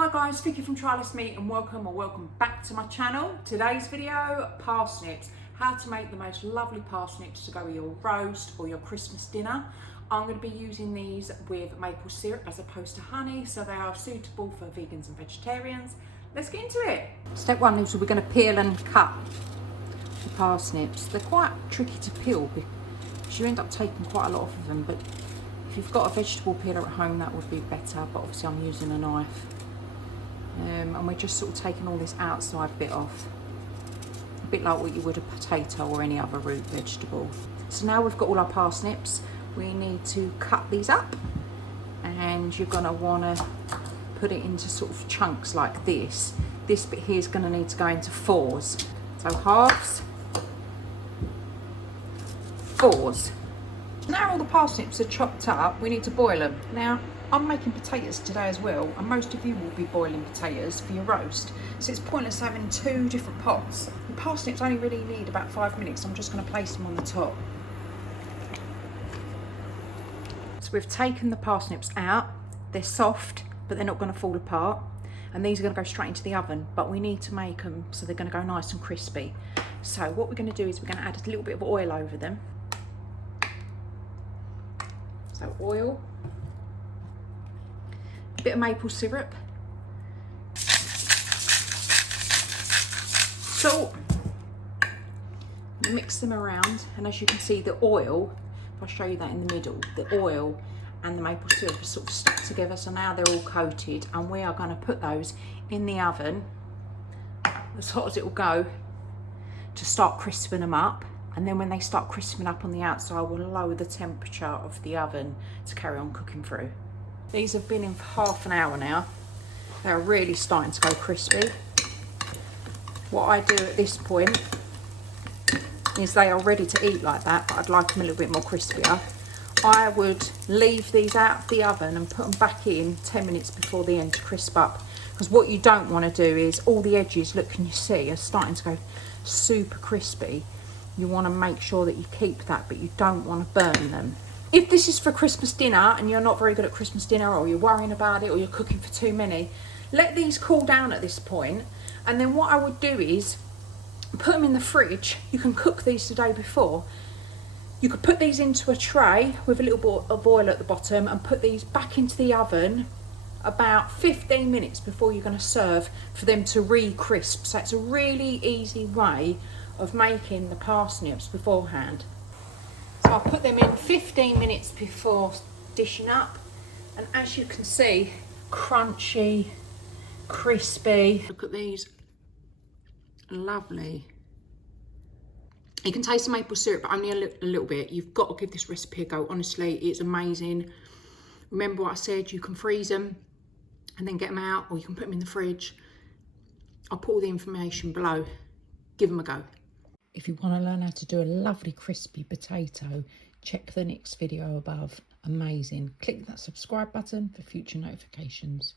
Hi guys, Vicky from trylessmeat and welcome back to my channel. Today's video, parsnips. How to make the most lovely parsnips to go with your roast or your Christmas dinner. I'm going to be using these with maple syrup as opposed to honey, so they are suitable for vegans and vegetarians. Let's get into it. Step one is we're going to peel and cut the parsnips. They're quite tricky to peel because you end up taking quite a lot of them, but if you've got a vegetable peeler at home that would be better, but obviously I'm using a knife. And we're just sort of taking all this outside bit off, a bit like what you would a potato or any other root vegetable. So now we've got all our parsnips, we need to cut these up, and you're going to want to put it into sort of chunks like this. This bit here is going to need to go into fours, so halves, fours. Now all the parsnips are chopped up, we need to boil them. Now I'm making potatoes today as well, and most of you will be boiling potatoes for your roast, so it's pointless having two different pots. The parsnips only really need about 5 minutes, so I'm just going to place them on the top. So we've taken the parsnips out, they're soft but they're not going to fall apart, and these are going to go straight into the oven, but we need to make them so they're going to go nice and crispy. So what we're going to do is we're going to add a little bit of oil over them. So oil, a bit of maple syrup, salt, mix them around, and as you can see the oil, if I show you that in the middle, the oil and the maple syrup are sort of stuck together, so now they're all coated, and we are going to put those in the oven as hot as it will go to start crisping them up. And then when they start crisping up on the outside, we'll lower the temperature of the oven to carry on cooking through. These have been in for half an hour now. They're really starting to go crispy. What I do at this point is they are ready to eat like that, but I'd like them a little bit more crispier. I would leave these out of the oven and put them back in 10 minutes before the end to crisp up. Because what you don't want to do is all the edges, look, can you see, are starting to go super crispy. You want to make sure that you keep that, but you don't want to burn them. If this is for Christmas dinner and you're not very good at Christmas dinner, or you're worrying about it, or you're cooking for too many, let these cool down at this point, and then what I would do is put them in the fridge. You can cook these the day before. You could put these into a tray with a little bit of oil at the bottom and put these back into the oven about 15 minutes before you're going to serve for them to re-crisp. So it's a really easy way of making the parsnips beforehand. So I'll put them in 15 minutes before dishing up, and as you can see, crunchy, crispy. Look at these, lovely. You can taste the maple syrup, but only a little bit. You've got to give this recipe a go. Honestly, it's amazing. Remember what I said, you can freeze them and then get them out, or you can put them in the fridge. I'll put all the information below. Give them a go. If you want to learn how to do a lovely crispy potato, check the next video above. Amazing. Click that subscribe button for future notifications.